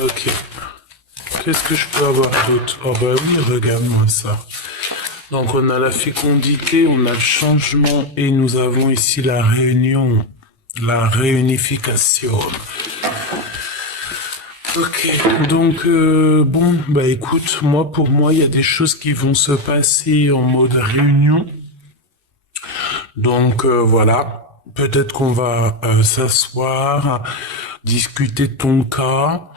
Ok. Qu'est-ce que je peux avoir d'autre? Oh bah oui, regarde-moi ça. Donc on a la fécondité, on a le changement et nous avons ici la réunion, la réunification. Ok, donc bon, bah écoute, pour moi, il y a des choses qui vont se passer en mode réunion. Donc voilà, peut-être qu'on va s'asseoir, discuter de ton cas,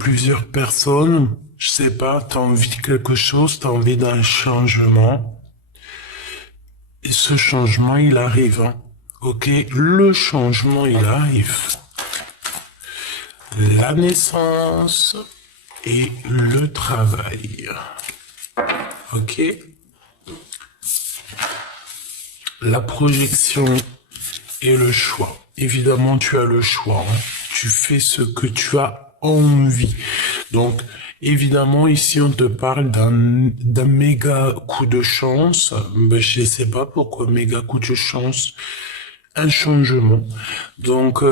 plusieurs personnes, je sais pas, t'as envie de quelque chose, t'as envie d'un changement, et ce changement, il arrive, hein. Ok, le changement, il arrive. La naissance et le travail. Ok, la projection et le choix. Évidemment, tu as le choix, hein. Tu fais ce que tu as envie. Donc, évidemment, ici, on te parle d'un méga coup de chance. Ben, je sais pas pourquoi méga coup de chance. Un changement. Donc,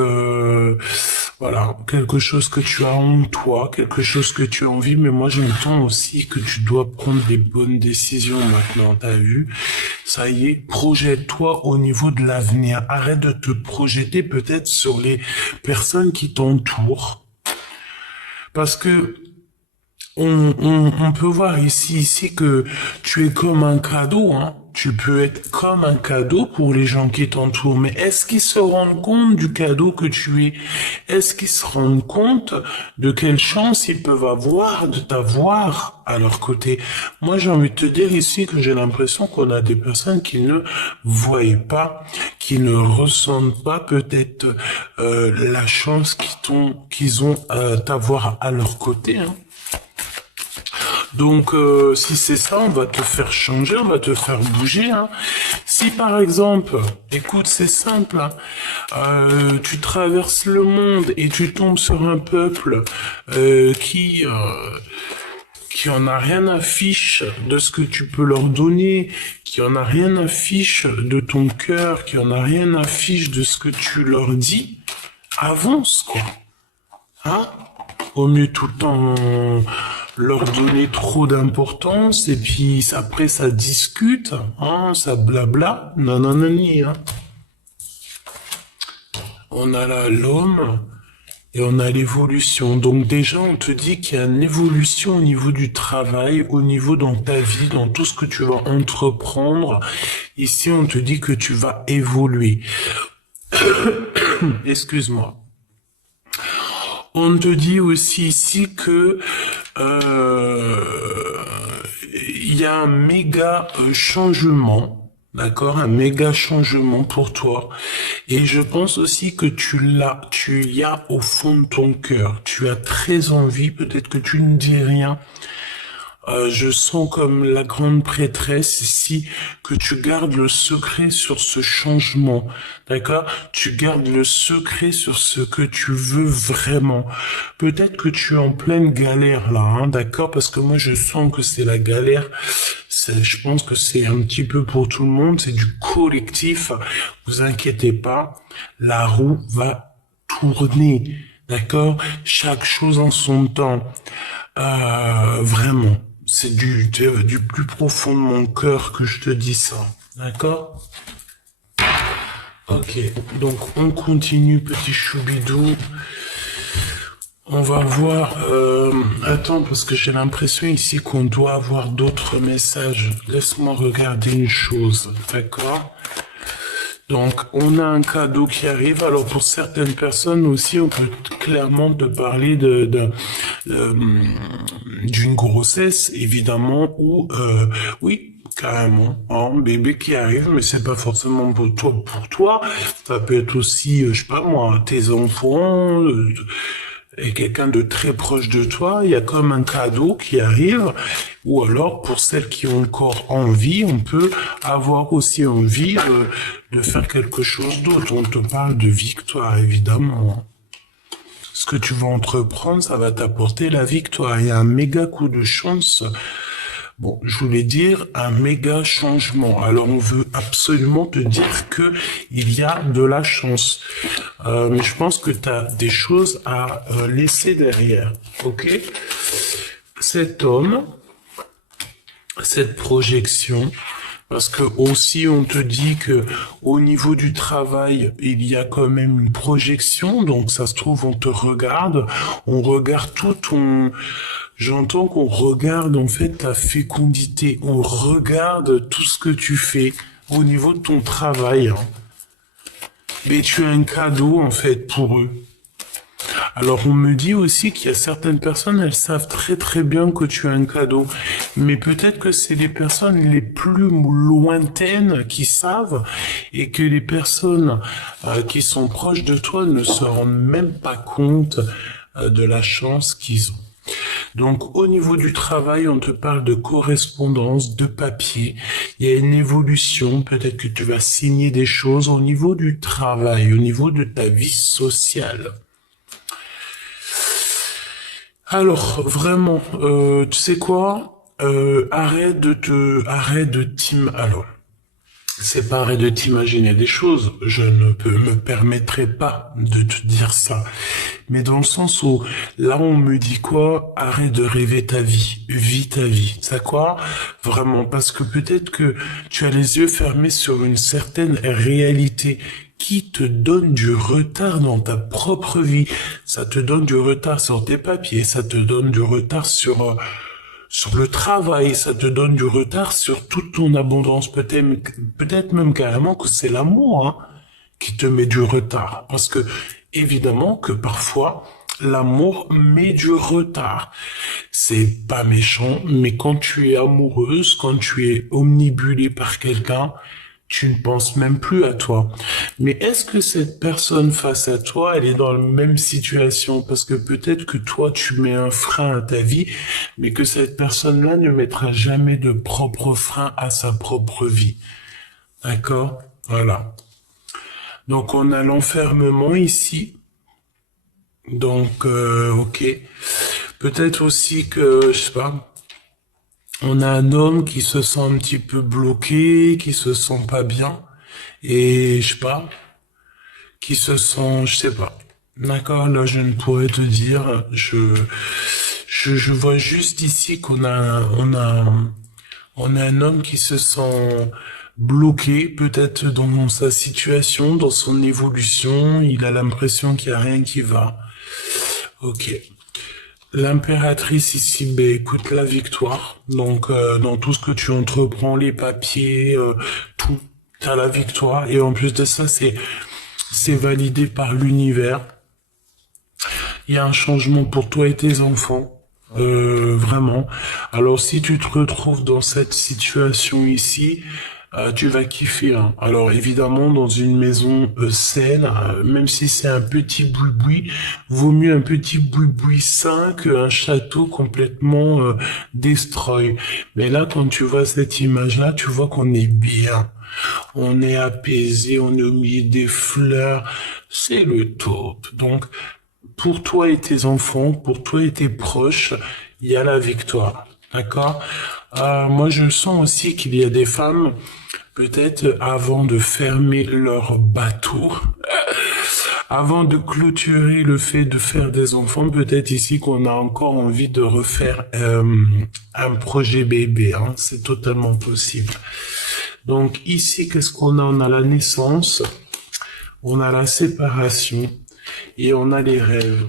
voilà, quelque chose que tu as en toi, quelque chose que tu as envie, mais moi j'entends aussi que tu dois prendre des bonnes décisions maintenant, t'as vu? Ça y est, projette-toi au niveau de l'avenir. Arrête de te projeter peut-être sur les personnes qui t'entourent. Parce que on peut voir ici que tu es comme un cadeau, hein. Tu peux être comme un cadeau pour les gens qui t'entourent, mais est-ce qu'ils se rendent compte du cadeau que tu es? Est-ce qu'ils se rendent compte de quelle chance ils peuvent avoir de t'avoir à leur côté? Moi, j'ai envie de te dire ici que j'ai l'impression qu'on a des personnes qui ne voient pas, qui ne ressentent pas peut-être la chance qu'ils ont à t'avoir à leur côté, hein. Donc, si c'est ça, on va te faire changer, on va te faire bouger, hein. Si par exemple, écoute, c'est simple, hein, tu traverses le monde et tu tombes sur un peuple qui en a rien à fiche de ce que tu peux leur donner, qui en a rien à fiche de ton cœur, qui en a rien à fiche de ce que tu leur dis, avance, quoi. Hein? Au mieux tout le temps leur donner trop d'importance et puis après ça discute, hein, ça blabla, non non non ni, hein. On a là l'homme et on a l'évolution. Donc déjà on te dit qu'il y a une évolution au niveau du travail, au niveau dans ta vie, dans tout ce que tu vas entreprendre. Ici on te dit que tu vas évoluer. Excuse-moi. On te dit aussi ici que il y a un méga changement, d'accord, un méga changement pour toi. Et je pense aussi que tu y as au fond de ton cœur. Tu as très envie, peut-être que tu ne dis rien. Je sens comme la grande prêtresse ici que tu gardes le secret sur ce changement, d'accord? Tu gardes le secret sur ce que tu veux vraiment. Peut-être que tu es en pleine galère là, hein, d'accord? Parce que moi je sens que c'est la galère. Je pense que c'est un petit peu pour tout le monde, c'est du collectif. Vous inquiétez pas, la roue va tourner, d'accord? Chaque chose en son temps. Vraiment. C'est du plus profond de mon cœur que je te dis ça. D'accord? Ok. Donc, on continue, petit choubidou. On va voir... attends, parce que j'ai l'impression ici qu'on doit avoir d'autres messages. Laisse-moi regarder une chose. D'accord? Donc, on a un cadeau qui arrive. Alors, pour certaines personnes aussi, on peut clairement te parler d'une grossesse, évidemment, ou oui, carrément, un bébé qui arrive, mais c'est pas forcément pour toi. Pour toi, ça peut être aussi, je sais pas moi, tes enfants. Et quelqu'un de très proche de toi, il y a comme un cadeau qui arrive, ou alors pour celles qui ont encore envie, on peut avoir aussi envie de faire quelque chose d'autre. On te parle de victoire, évidemment. Ce que tu vas entreprendre, ça va t'apporter la victoire. Il y a un méga coup de chance. Bon, je voulais dire un méga changement. Alors, on veut absolument te dire que il y a de la chance. mais je pense que tu as des choses à laisser derrière, ok? Cet homme, cette projection, parce que aussi on te dit que au niveau du travail, il y a quand même une projection, donc ça se trouve on te regarde, on regarde tout ton... J'entends qu'on regarde en fait ta fécondité, on regarde tout ce que tu fais au niveau de ton travail, hein. Mais tu as un cadeau en fait pour eux. Alors on me dit aussi qu'il y a certaines personnes, elles savent très très bien que tu as un cadeau, mais peut-être que c'est les personnes les plus lointaines qui savent et que les personnes qui sont proches de toi ne se rendent même pas compte de la chance qu'ils ont. Donc au niveau du travail, on te parle de correspondance, de papier. Il y a une évolution, peut-être que tu vas signer des choses au niveau du travail, au niveau de ta vie sociale. Alors vraiment, tu sais quoi? Arrête de alors. C'est pas arrête de t'imaginer des choses. Je ne me permettrai pas de te dire ça. Mais dans le sens où, là, on me dit quoi? Arrête de rêver ta vie. Vis ta vie. C'est quoi? Vraiment. Parce que peut-être que tu as les yeux fermés sur une certaine réalité qui te donne du retard dans ta propre vie. Ça te donne du retard sur tes papiers. Ça te donne du retard sur le travail, ça te donne du retard sur toute ton abondance. Peut-être même carrément que c'est l'amour, hein, qui te met du retard. Parce que, évidemment, que parfois, l'amour met du retard. C'est pas méchant, mais quand tu es amoureuse, quand tu es omnibulée par quelqu'un, tu ne penses même plus à toi. Mais est-ce que cette personne face à toi, elle est dans la même situation? Parce que peut-être que toi, tu mets un frein à ta vie, mais que cette personne-là ne mettra jamais de propre frein à sa propre vie. D'accord? Voilà. Donc, on a l'enfermement ici. Donc, ok. Peut-être aussi que, je sais pas, on a un homme qui se sent un petit peu bloqué, qui se sent pas bien, et je sais pas, qui se sent, je sais pas. D'accord, là je ne pourrais te dire, je vois juste ici on a un homme qui se sent bloqué, peut-être dans sa situation, dans son évolution, il a l'impression qu'il n'y a rien qui va. Ok. L'impératrice ici, ben écoute, la victoire. Donc dans tout ce que tu entreprends, les papiers, tout, t'as la victoire. Et en plus de ça, c'est validé par l'univers. Il y a un changement pour toi et tes enfants. Vraiment. Alors si tu te retrouves dans cette situation ici, tu vas kiffer, hein. Alors évidemment, dans une maison saine, même si c'est un petit boui-boui, vaut mieux un petit boui-boui sain qu'un château complètement destroy. Mais là, quand tu vois cette image-là, tu vois qu'on est bien. On est apaisé, on est au milieu des fleurs. C'est le top. Donc, pour toi et tes enfants, pour toi et tes proches, il y a la victoire. D'accord? Moi, je sens aussi qu'il y a des femmes, peut-être avant de fermer leur bateau, avant de clôturer le fait de faire des enfants, peut-être ici qu'on a encore envie de refaire un projet bébé, hein. C'est totalement possible. Donc ici, qu'est-ce qu'on a? On a la naissance, on a la séparation et on a les rêves.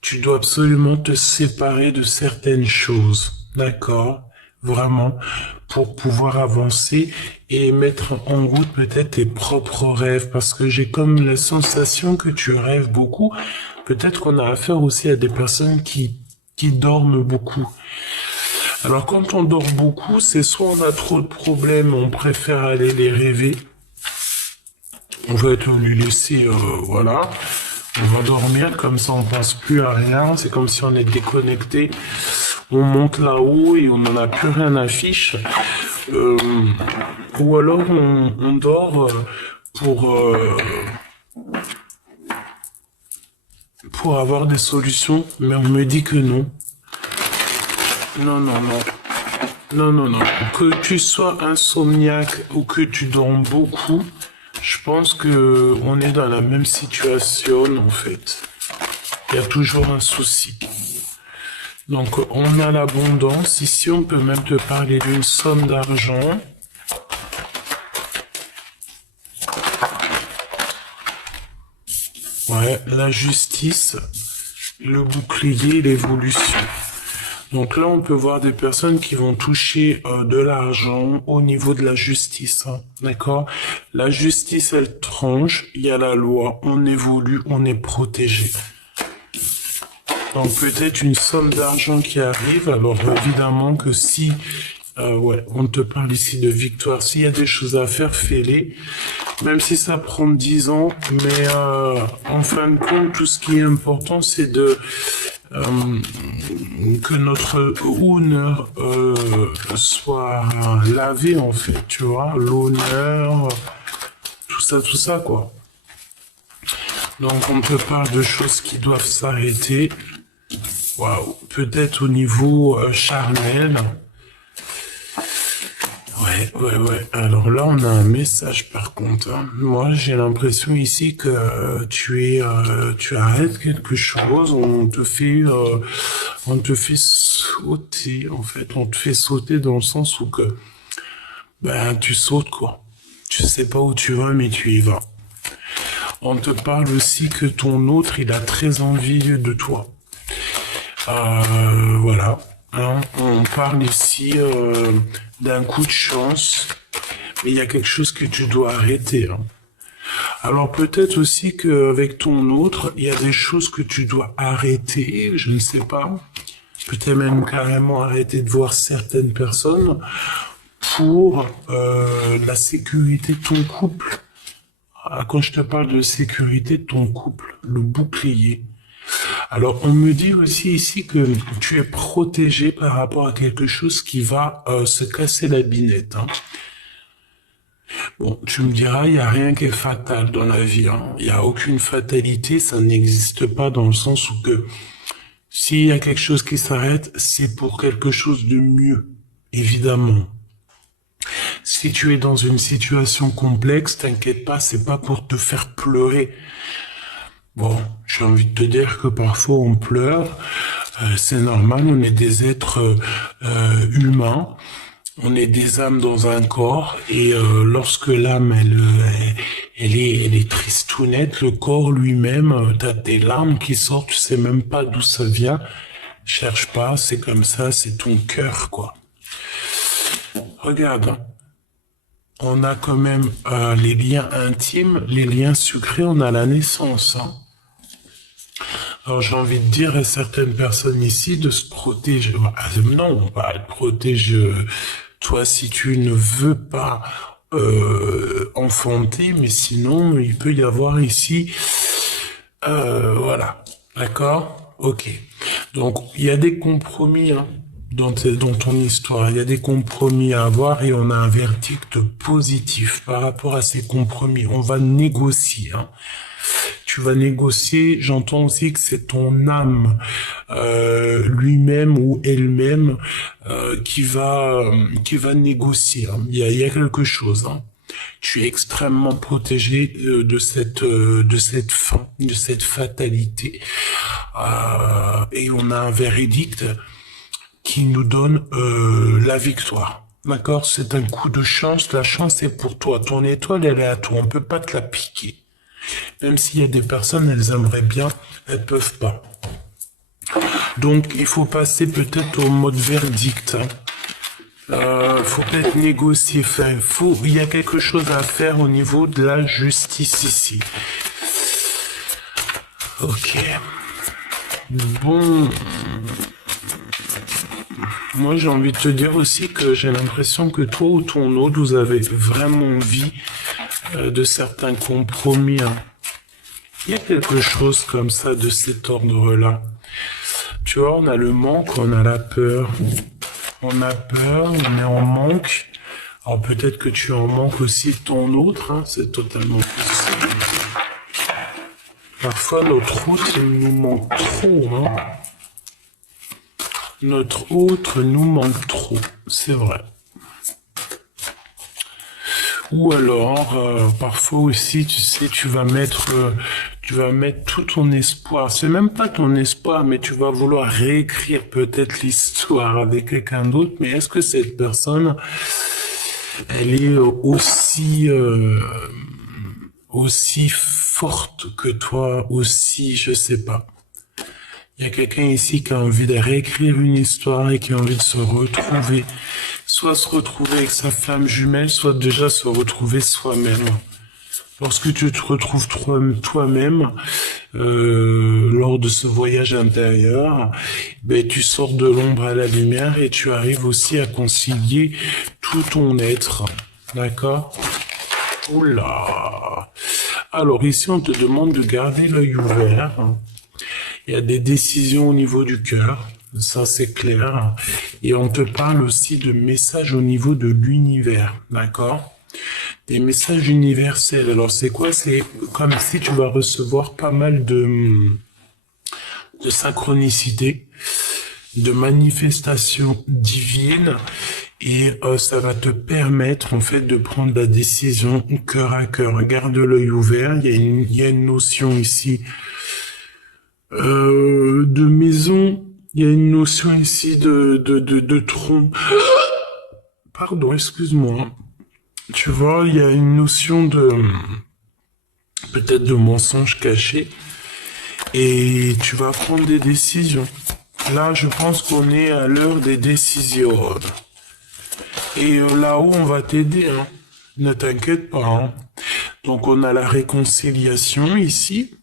Tu dois absolument te séparer de certaines choses, d'accord? Vraiment, pour pouvoir avancer et mettre en route peut-être tes propres rêves, parce que j'ai comme la sensation que tu rêves beaucoup. Peut-être qu'on a affaire aussi à des personnes qui dorment beaucoup. Alors quand on dort beaucoup, c'est soit on a trop de problèmes, on préfère aller les rêver, on va te lui laisser, voilà. On va dormir, comme ça on pense plus à rien, c'est comme si on est déconnecté. On monte là-haut et on n'en a plus rien à fiche. Ou alors on dort pour avoir des solutions, mais on me dit que non. Non, non, non. Non, non, non. Que tu sois insomniaque ou que tu dormes beaucoup, Je pense que on est dans la même situation, en fait. Il y a toujours un souci. Donc, on a l'abondance. Ici, on peut même te parler d'une somme d'argent. Ouais, la justice, le bouclier, l'évolution. Donc là, on peut voir des personnes qui vont toucher de l'argent au niveau de la justice. Hein, d'accord? La justice, elle tranche, il y a la loi, on évolue, on est protégé. Donc peut-être une somme d'argent qui arrive. Alors évidemment que si, ouais, on te parle ici de victoire, s'il y a des choses à faire, fais-les. Même si ça prend 10 ans, mais en fin de compte, tout ce qui est important, c'est de que notre honneur soit lavé, en fait, tu vois, l'honneur, tout ça, quoi. Donc on te parle de choses qui doivent s'arrêter. Waouh, peut-être au niveau charnel. Ouais. Alors là, on a un message par contre. Hein. Moi, j'ai l'impression ici que tu arrêtes quelque chose. On te fait sauter. En fait, on te fait sauter dans le sens où que, ben, tu sautes quoi. Tu sais pas où tu vas, mais tu y vas. On te parle aussi que ton autre, il a très envie de toi. Voilà. Hein, on parle ici d'un coup de chance, mais il y a quelque chose que tu dois arrêter. Hein. Alors peut-être aussi qu'avec ton autre, il y a des choses que tu dois arrêter, je ne sais pas. Peut-être même carrément arrêter de voir certaines personnes pour la sécurité de ton couple. Ah, quand je te parle de sécurité de ton couple, le bouclier. Alors, on me dit aussi ici que tu es protégé par rapport à quelque chose qui va se casser la binette. Hein. Bon, tu me diras, il n'y a rien qui est fatal dans la vie. Hein. Il n'y a aucune fatalité, ça n'existe pas dans le sens où que s'il y a quelque chose qui s'arrête, c'est pour quelque chose de mieux, évidemment. Si tu es dans une situation complexe, t'inquiète pas, c'est pas pour te faire pleurer. Bon, j'ai envie de te dire que parfois on pleure, c'est normal, on est des êtres humains, on est des âmes dans un corps, et lorsque l'âme elle est tristounette, le corps lui-même, t'as des larmes qui sortent, tu sais même pas d'où ça vient, cherche pas, c'est comme ça, c'est ton cœur quoi. Regarde. On a quand même les liens intimes, les liens sucrés, on a la naissance. Hein. Alors j'ai envie de dire à certaines personnes ici de se protéger. Non, pas te protège toi si tu ne veux pas enfanter, mais sinon il peut y avoir ici, voilà, d'accord, ok. Donc il y a des compromis. Hein. Dans ton histoire, il y a des compromis à avoir et on a un verdict positif par rapport à ces compromis. On va négocier. Hein. Tu vas négocier. J'entends aussi que c'est ton âme lui-même ou elle-même qui va négocier. Hein. Il y a quelque chose. Hein. Tu es extrêmement protégé de cette fin, de cette fatalité. Et on a un verdict qui nous donne la victoire. D'accord? C'est un coup de chance. La chance est pour toi. Ton étoile, elle est à toi. On peut pas te la piquer. Même s'il y a des personnes, elles aimeraient bien, elles peuvent pas. Donc, il faut passer peut-être au mode verdict. Faut peut-être négocier. Il y a quelque chose à faire au niveau de la justice ici. Ok. Bon. Moi, j'ai envie de te dire aussi que j'ai l'impression que toi ou ton autre, vous avez vraiment envie de certains compromis. Hein. Il y a quelque chose comme ça de cet ordre-là. Tu vois, on a le manque, on a la peur. On a peur, on est en manque. Alors peut-être que tu en manques aussi de ton autre, hein, c'est totalement possible. Parfois, notre autre, il nous manque trop. Hein. Notre autre nous manque trop, c'est vrai. Ou alors, parfois aussi, tu sais, tu vas mettre tout ton espoir. C'est même pas ton espoir, mais tu vas vouloir réécrire peut-être l'histoire avec quelqu'un d'autre. Mais est-ce que cette personne, elle est aussi forte que toi, aussi, je sais pas. Il y a quelqu'un ici qui a envie de réécrire une histoire et qui a envie de se retrouver. Soit se retrouver avec sa flamme jumelle, soit déjà se retrouver soi-même. Lorsque tu te retrouves toi-même, lors de ce voyage intérieur, ben, tu sors de l'ombre à la lumière et tu arrives aussi à concilier tout ton être. D'accord? Oula! Alors ici, on te demande de garder l'œil ouvert. Il y a des décisions au niveau du cœur, ça c'est clair. Et on te parle aussi de messages au niveau de l'univers, d'accord? Des messages universels. Alors c'est quoi? C'est comme si tu vas recevoir pas mal de synchronicité, de manifestations divines. Et ça va te permettre en fait de prendre la décision cœur à cœur. Garde l'œil ouvert. Il y a une notion ici de maison. Il y a une notion ici de tronc. Pardon, excuse-moi. Tu vois, il y a une notion de peut-être de mensonge caché et tu vas prendre des décisions. Là, je pense qu'on est à l'heure des décisions. Et là-haut, on va t'aider, hein. Ne t'inquiète pas, hein. Donc, on a la réconciliation ici.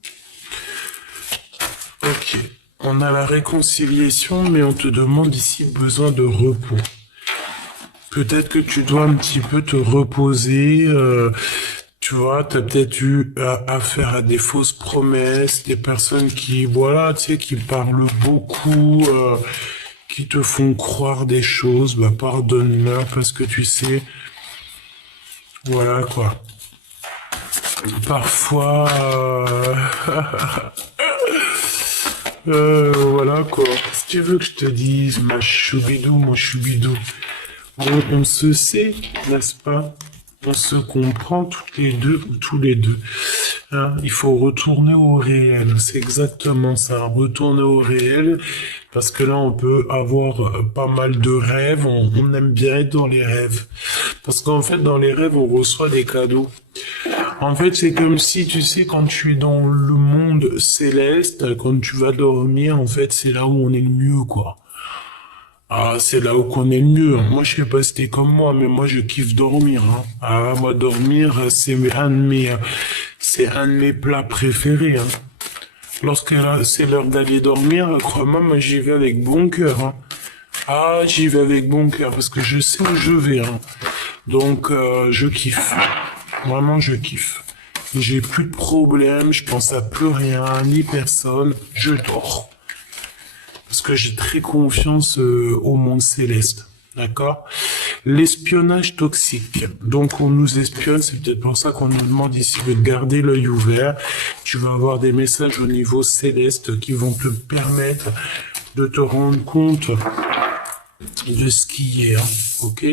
Ok. On a la réconciliation, mais on te demande ici besoin de repos. Peut-être que tu dois un petit peu te reposer. Tu vois, t'as peut-être eu affaire à des fausses promesses, des personnes qui, voilà, tu sais, qui parlent beaucoup, qui te font croire des choses. Bah, pardonne-leur parce que tu sais, voilà quoi. Parfois, voilà quoi. Si tu veux que je te dise, ma choubidou, mon choubidou, on se sait, n'est-ce pas? On se comprend toutes les deux ou tous les deux. Hein, il faut retourner au réel. C'est exactement ça. Retourner au réel. Parce que là, on peut avoir pas mal de rêves. On aime bien être dans les rêves. Parce qu'en fait, dans les rêves, on reçoit des cadeaux. En fait, c'est comme si, tu sais, quand tu es dans le monde céleste, quand tu vas dormir, en fait, c'est là où on est le mieux, quoi. Ah, c'est là où qu'on est le mieux, hein. Moi, je sais pas si t'es comme moi, mais moi, je kiffe dormir, hein. Ah, moi, dormir, c'est un de mes plats préférés, hein. Lorsque c'est l'heure d'aller dormir, crois-moi, moi, j'y vais avec bon cœur, hein. Ah, j'y vais avec bon cœur, parce que je sais où je vais, hein. Donc, je kiffe. Vraiment, je kiffe. J'ai plus de problèmes, je pense à plus rien, ni personne, je dors. Parce que j'ai très confiance au monde céleste. D'accord? L'espionnage toxique. Donc on nous espionne, c'est peut-être pour ça qu'on nous demande ici de garder l'œil ouvert. Tu vas avoir des messages au niveau céleste qui vont te permettre de te rendre compte de ce qui est. Hein. Ok?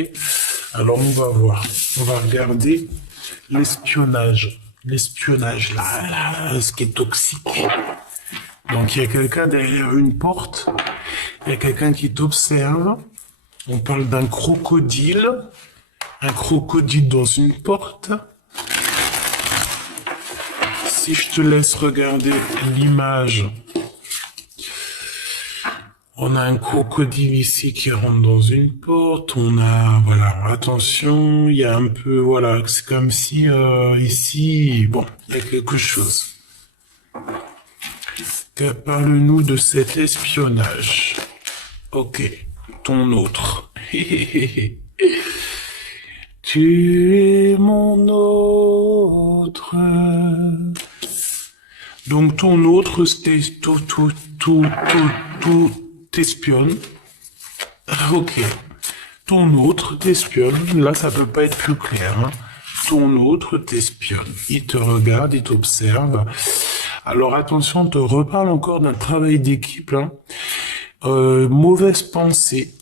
Alors on va voir. On va regarder l'espionnage. L'espionnage, là, ce qui est toxique. Donc il y a quelqu'un derrière une porte, il y a quelqu'un qui t'observe. On parle d'un crocodile dans une porte. Si je te laisse regarder l'image, on a un crocodile ici qui rentre dans une porte. On a, voilà, attention, il y a un peu, voilà, c'est comme si ici, bon, il y a quelque chose. Parle-nous de cet espionnage. Ok, ton autre. Tu es mon autre. Donc ton autre, c'était tout t'espionne. Ok. Ton autre t'espionne. Là, ça peut pas être plus clair. Hein. Ton autre t'espionne. Il te regarde, il t'observe. Alors attention, on te reparle encore d'un travail d'équipe. Hein. Mauvaise pensée.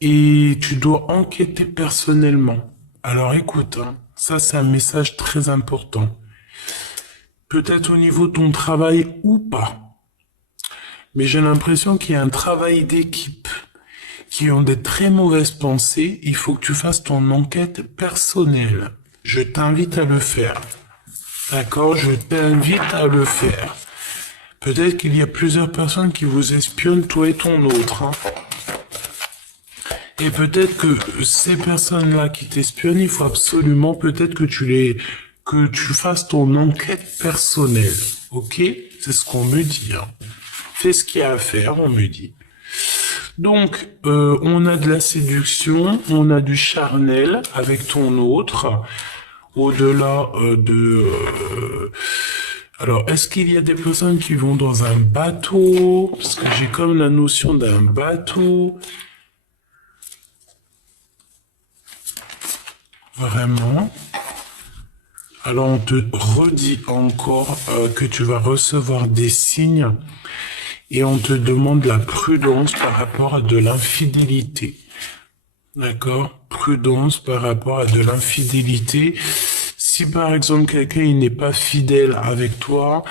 Et tu dois enquêter personnellement. Alors écoute, hein, ça c'est un message très important. Peut-être au niveau de ton travail ou pas. Mais j'ai l'impression qu'il y a un travail d'équipe qui ont des très mauvaises pensées. Il faut que tu fasses ton enquête personnelle. Je t'invite à le faire. D'accord? Je t'invite à le faire. Peut-être qu'il y a plusieurs personnes qui vous espionnent, toi et ton autre. Hein. Et peut-être que ces personnes-là qui t'espionnent, il faut absolument peut-être que tu fasses ton enquête personnelle. Ok? C'est ce qu'on me dit. Hein. Fais ce qu'il y a à faire, on me dit. Donc, on a de la séduction, on a du charnel avec ton autre. Au-delà alors, est-ce qu'il y a des personnes qui vont dans un bateau? Parce que j'ai comme la notion d'un bateau. Vraiment. Alors, on te redit encore que tu vas recevoir des signes et on te demande la prudence par rapport à de l'infidélité. D'accord? Prudence par rapport à de l'infidélité. Si par exemple quelqu'un il n'est pas fidèle avec toi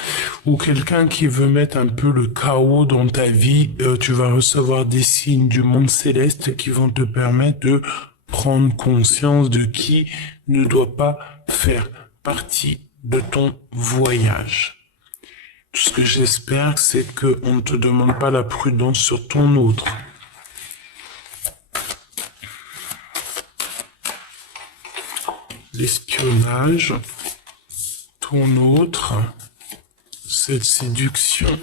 ou quelqu'un qui veut mettre un peu le chaos dans ta vie, tu vas recevoir des signes du monde céleste qui vont te permettre de prendre conscience de qui ne doit pas faire partie de ton voyage. Tout ce que j'espère, c'est qu'on ne te demande pas la prudence sur ton autre. L'espionnage, ton autre, cette séduction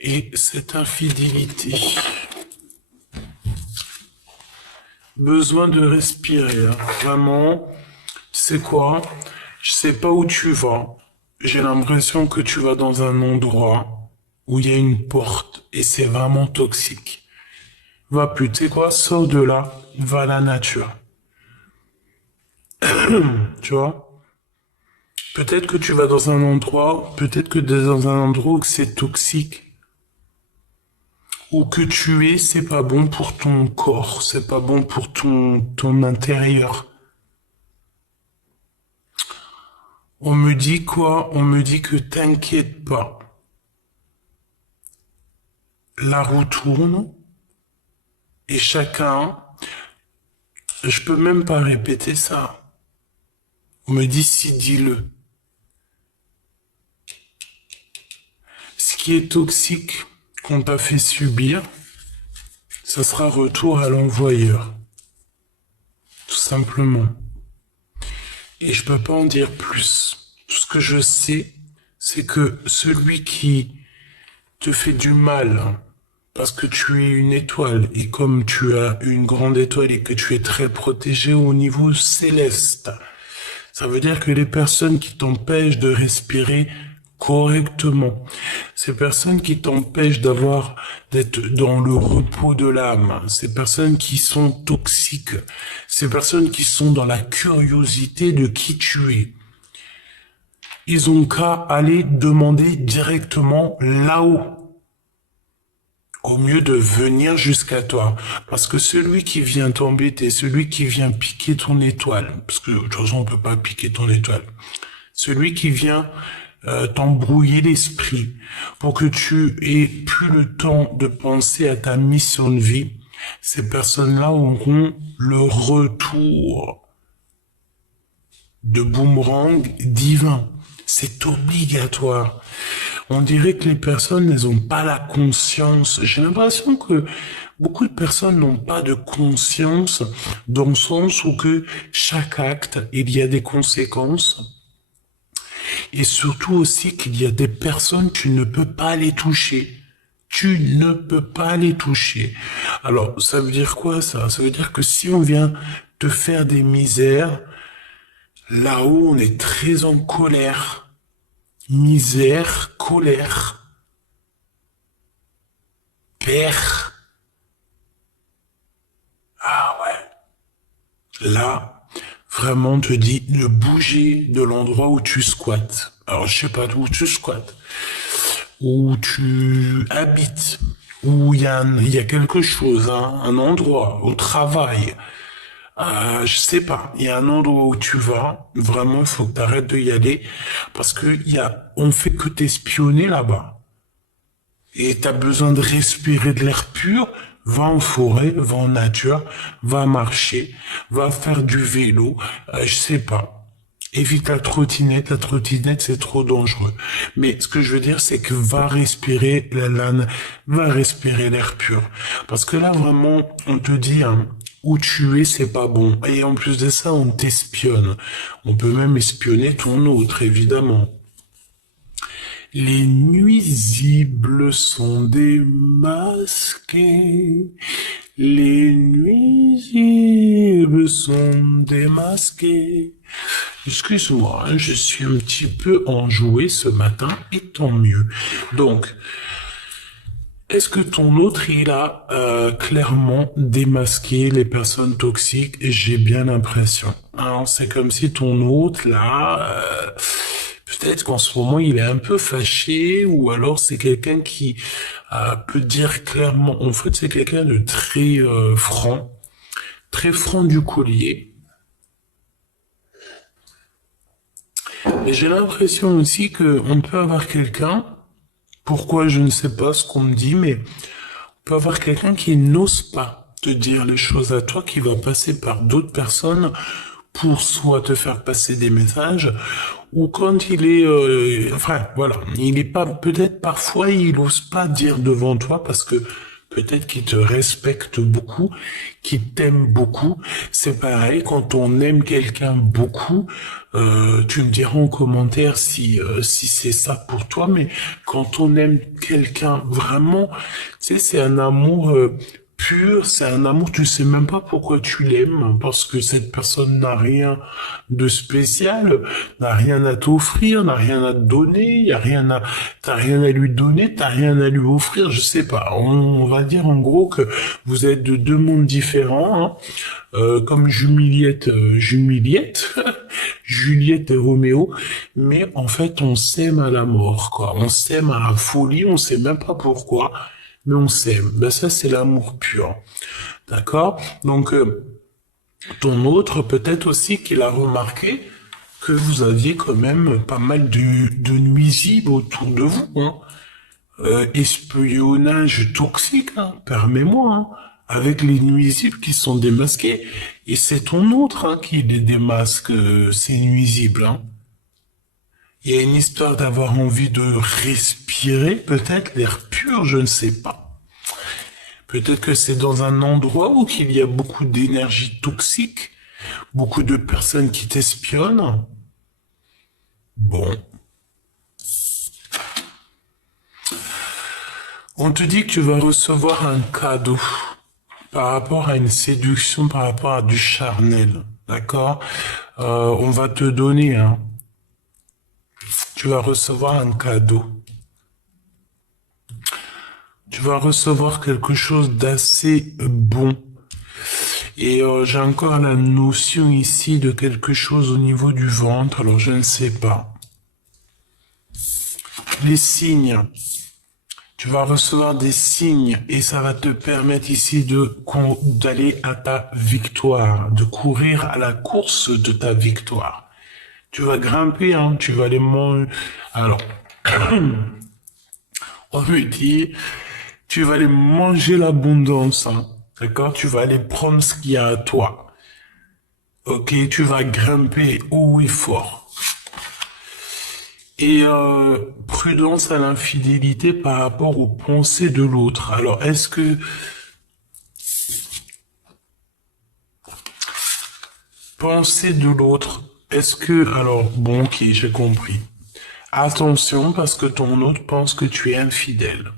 et cette infidélité. Besoin de respirer, hein. Vraiment, tu sais quoi? Je sais pas où tu vas. J'ai l'impression que tu vas dans un endroit où il y a une porte et c'est vraiment toxique. Va plus, tu sais quoi? Sors de là, va à la nature. Tu vois? Peut-être que tu vas dans un endroit, peut-être que dans un endroit où c'est toxique. Où que tu es, c'est pas bon pour ton corps, c'est pas bon pour ton intérieur. On me dit quoi? On me dit que t'inquiète pas. La roue tourne et chacun, je peux même pas répéter ça. On me dit si dis-le. Ce qui est toxique qu'on t'a fait subir, ça sera retour à l'envoyeur. Tout simplement. Et je peux pas en dire plus. Tout ce que je sais, c'est que celui qui te fait du mal, parce que tu es une étoile, et comme tu as une grande étoile et que tu es très protégé au niveau céleste, ça veut dire que les personnes qui t'empêchent de respirer correctement, ces personnes qui t'empêchent d'être dans le repos de l'âme, ces personnes qui sont toxiques, ces personnes qui sont dans la curiosité de qui tu es, ils ont qu'à aller demander directement là-haut, au mieux de venir jusqu'à toi. Parce que celui qui vient t'embêter, celui qui vient piquer ton étoile, parce que de toute façon on peut pas piquer ton étoile, celui qui vient t'embrouiller l'esprit pour que tu aies plus le temps de penser à ta mission de vie, ces personnes-là auront le retour de boomerang divin. C'est obligatoire. On dirait que les personnes, elles n'ont pas la conscience. J'ai l'impression que beaucoup de personnes n'ont pas de conscience dans le sens où que chaque acte, il y a des conséquences. Et surtout aussi qu'il y a des personnes, tu ne peux pas les toucher. Tu ne peux pas les toucher. Alors, ça veut dire quoi ça? Ça veut dire que si on vient te faire des misères, là-haut, on est très en colère. Misère, colère, père. Ah ouais. Là, vraiment, on te dit de bouger de l'endroit où tu squattes. Alors, je sais pas où tu squattes, où tu habites, où il y a quelque chose, hein, un endroit, au travail. Je sais pas, il y a un endroit où tu vas, vraiment, il faut que tu arrêtes d'y aller, parce que on fait que t'espionner là-bas. Et t'as besoin de respirer de l'air pur, va en forêt, va en nature, va marcher, va faire du vélo, je sais pas. Évite la trottinette c'est trop dangereux. Mais ce que je veux dire c'est que va respirer la lane, va respirer l'air pur. Parce que là vraiment, on te dit hein, où tu es c'est pas bon. Et en plus de ça, on t'espionne. On peut même espionner ton autre, évidemment. Les nuisibles sont démasqués. Les nuisibles sont démasqués. Excuse-moi, hein, je suis un petit peu enjoué ce matin, et tant mieux. Donc, est-ce que ton autre, il a clairement démasqué les personnes toxiques? J'ai bien l'impression. Alors, c'est comme si ton autre, là, peut-être qu'en ce moment, il est un peu fâché, ou alors c'est quelqu'un qui peut dire clairement, en fait, c'est quelqu'un de très franc du collier. Et j'ai l'impression aussi que on peut avoir quelqu'un, pourquoi je ne sais pas ce qu'on me dit, mais on peut avoir quelqu'un qui n'ose pas te dire les choses à toi, qui va passer par d'autres personnes pour soit te faire passer des messages, ou quand il est, enfin voilà, il est pas, peut-être parfois il ose pas dire devant toi parce que peut-être qu'il te respecte beaucoup, qu'il t'aime beaucoup. C'est pareil, quand on aime quelqu'un beaucoup, tu me diras en commentaire si c'est ça pour toi, mais quand on aime quelqu'un vraiment, tu sais, c'est un amour pur, c'est un amour, tu sais même pas pourquoi tu l'aimes, parce que cette personne n'a rien de spécial, n'a rien à t'offrir, n'a rien à te donner, t'as rien à lui donner, t'as rien à lui offrir, je sais pas. On va dire en gros que vous êtes de deux mondes différents, hein. Comme Juliette, Juliette et Roméo, mais en fait on s'aime à la mort, quoi. On s'aime à la folie, on sait même pas pourquoi, mais on s'aime. Ben ça c'est l'amour pur, d'accord? Donc ton autre peut-être aussi qu'il a remarqué que vous aviez quand même pas mal de nuisibles autour de vous, hein. Espionnage toxique, hein, permets-moi, hein, avec les nuisibles qui sont démasqués. Et c'est ton autre hein, qui les démasque, ces nuisibles. Hein. Il y a une histoire d'avoir envie de respirer, peut-être l'air pur, je ne sais pas. Peut-être que c'est dans un endroit où il y a beaucoup d'énergie toxique, beaucoup de personnes qui t'espionnent. Bon. On te dit que tu vas recevoir un cadeau par rapport à une séduction, par rapport à du charnel, d'accord? On va te donner, hein. Tu vas recevoir un cadeau. Tu vas recevoir quelque chose d'assez bon. Et j'ai encore la notion ici de quelque chose au niveau du ventre, alors je ne sais pas. Les signes. Tu vas recevoir des signes et ça va te permettre ici d'aller à ta victoire, de courir à la course de ta victoire. Tu vas grimper, hein, tu vas aller manger. Alors, on me dit, tu vas aller manger l'abondance, hein, d'accord? Tu vas aller prendre ce qu'il y a à toi. Ok, tu vas grimper haut et fort. Et prudence à l'infidélité par rapport aux pensées de l'autre. Alors, est-ce que pensée de l'autre, est-ce que alors bon, ok, j'ai compris. Attention parce que ton autre pense que tu es infidèle.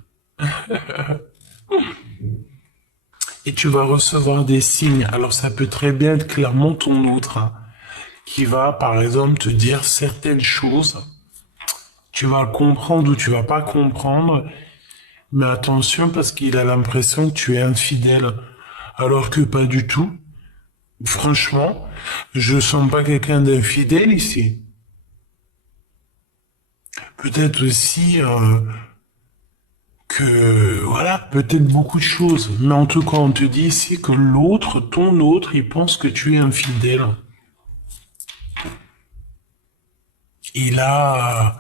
Et tu vas recevoir des signes. Alors ça peut très bien être clairement ton autre hein, qui va par exemple te dire certaines choses. Tu vas comprendre ou tu vas pas comprendre. Mais attention parce qu'il a l'impression que tu es infidèle, alors que pas du tout. Franchement, je sens pas quelqu'un d'infidèle ici. Peut-être aussi que que, voilà, peut-être beaucoup de choses. Mais en tout cas, on te dit ici que l'autre, ton autre, il pense que tu es infidèle. Il a,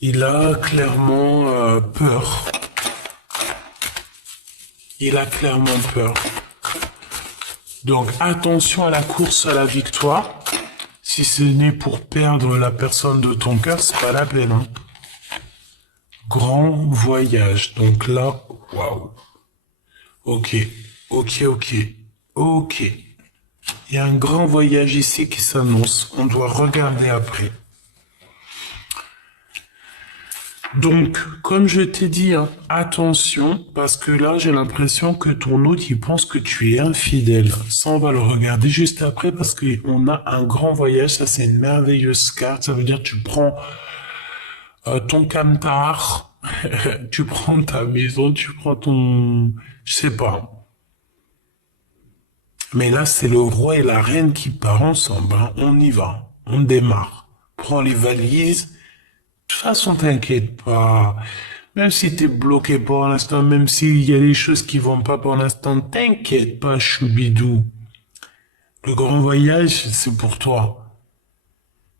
il a clairement peur. Il a clairement peur. Donc attention à la course à la victoire. Si ce n'est pour perdre la personne de ton cœur, c'est pas la peine. Hein. Grand voyage. Donc là, waouh. Ok, ok. Il y a un grand voyage ici qui s'annonce. On doit regarder après. Donc, comme je t'ai dit, hein, attention, parce que là, j'ai l'impression que ton autre, il pense que tu es infidèle. Ça, on va le regarder juste après, parce qu'on a un grand voyage. Ça, c'est une merveilleuse carte. Ça veut dire que tu prends ton camtar, tu prends ta maison, tu prends ton... Je sais pas. Mais là, c'est le roi et la reine qui partent ensemble. Hein. On y va. On démarre. Prends les valises. De toute façon, t'inquiète pas. Même si t'es bloqué pour l'instant, même s'il y a des choses qui vont pas pour l'instant, t'inquiète pas, choubidou. Le grand voyage, c'est pour toi.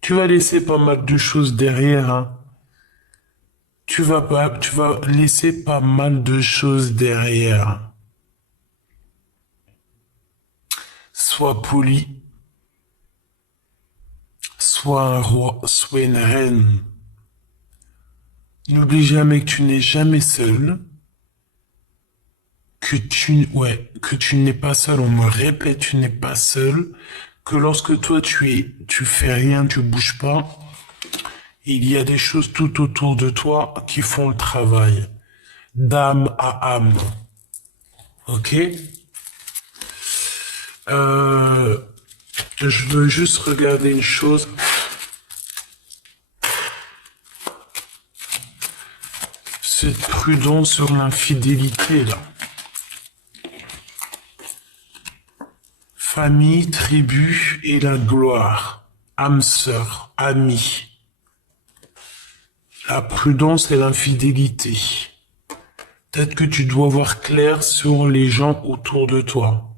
Tu vas laisser pas mal de choses derrière, hein. Tu vas laisser pas mal de choses derrière. Sois poli. Sois un roi, sois une reine. N'oublie jamais que tu n'es jamais seul. Que tu n'es pas seul. On me répète, tu n'es pas seul. Que lorsque toi tu fais rien, tu bouges pas. Il y a des choses tout autour de toi qui font le travail. D'âme à âme. Ok? Je veux juste regarder une chose. Cette prudence sur l'infidélité, là. Famille, tribu et la gloire. Âme sœur, ami. La prudence et l'infidélité. Peut-être que tu dois voir clair sur les gens autour de toi.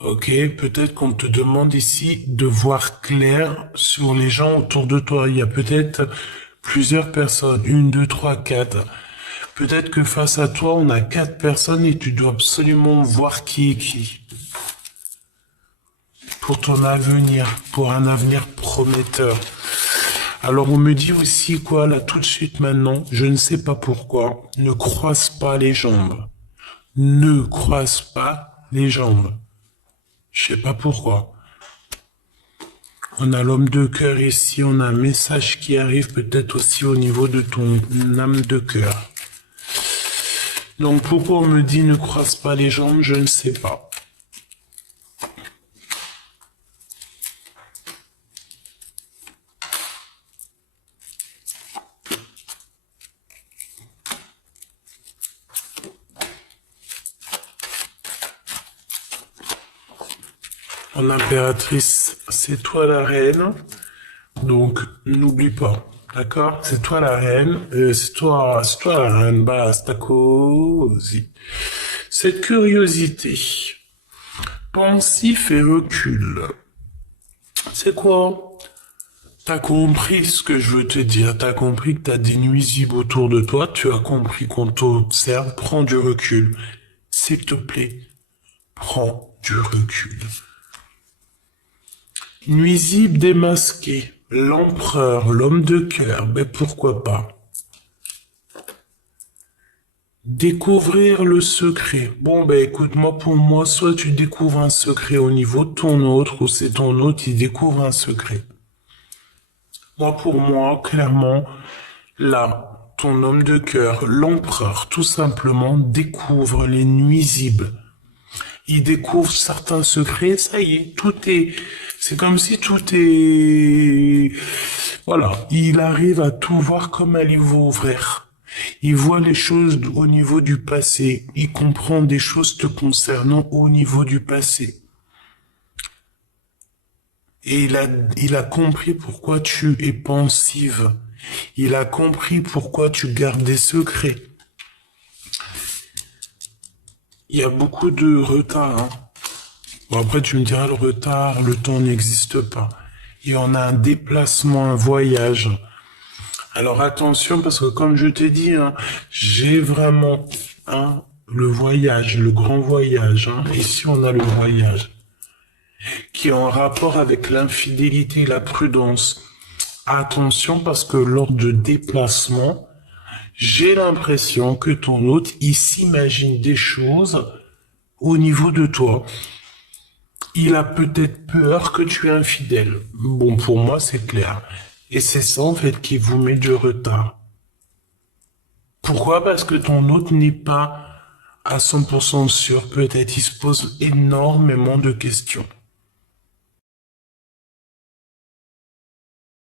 Ok, peut-être qu'on te demande ici de voir clair sur les gens autour de toi. Il y a peut-être plusieurs personnes, 1, 2, 3, 4. Peut-être que face à toi, on a 4 personnes et tu dois absolument voir qui est qui. Pour ton avenir, pour un avenir prometteur. Alors on me dit aussi quoi là tout de suite maintenant, je ne sais pas pourquoi, ne croise pas les jambes. Ne croise pas les jambes. Je sais pas pourquoi. On a l'homme de cœur ici, on a un message qui arrive peut-être aussi au niveau de ton âme de cœur. Donc pourquoi on me dit ne croise pas les jambes, je ne sais pas. L'impératrice, c'est toi la reine, donc n'oublie pas, d'accord? C'est toi la reine, c'est toi la reine, basta così. Cette curiosité, pensif et recul, c'est quoi? T'as compris ce que je veux te dire, t'as compris que t'as des nuisibles autour de toi, tu as compris qu'on t'observe, prends du recul. S'il te plaît, prends du recul. Nuisible démasqué, l'empereur, l'homme de cœur, mais pourquoi pas. Découvrir le secret. Bon, ben écoute, pour moi, soit tu découvres un secret au niveau de ton autre, ou c'est ton autre qui découvre un secret. Pour moi, clairement, là, ton homme de cœur, l'empereur, tout simplement, découvre les nuisibles. Il découvre certains secrets, ça y est, c'est comme si tout est, voilà, il arrive à tout voir comme un livre ouvert. Il voit les choses au niveau du passé, il comprend des choses te concernant au niveau du passé. Et il a compris pourquoi tu es pensive. Il a compris pourquoi tu gardes des secrets. Il y a beaucoup de retard, hein. Bon, après, tu me diras, le retard, le temps n'existe pas. Et on a un déplacement, un voyage. Alors attention, parce que comme je t'ai dit, hein, j'ai vraiment le voyage, le grand voyage. Hein. Ici, on a le voyage qui est en rapport avec l'infidélité et la prudence. Attention, parce que lors de déplacement, j'ai l'impression que ton hôte, il s'imagine des choses au niveau de toi. Il a peut-être peur que tu es infidèle. Bon, pour moi, c'est clair. Et c'est ça, en fait, qui vous met du retard. Pourquoi? Parce que ton hôte n'est pas à 100% sûr. Peut-être il se pose énormément de questions.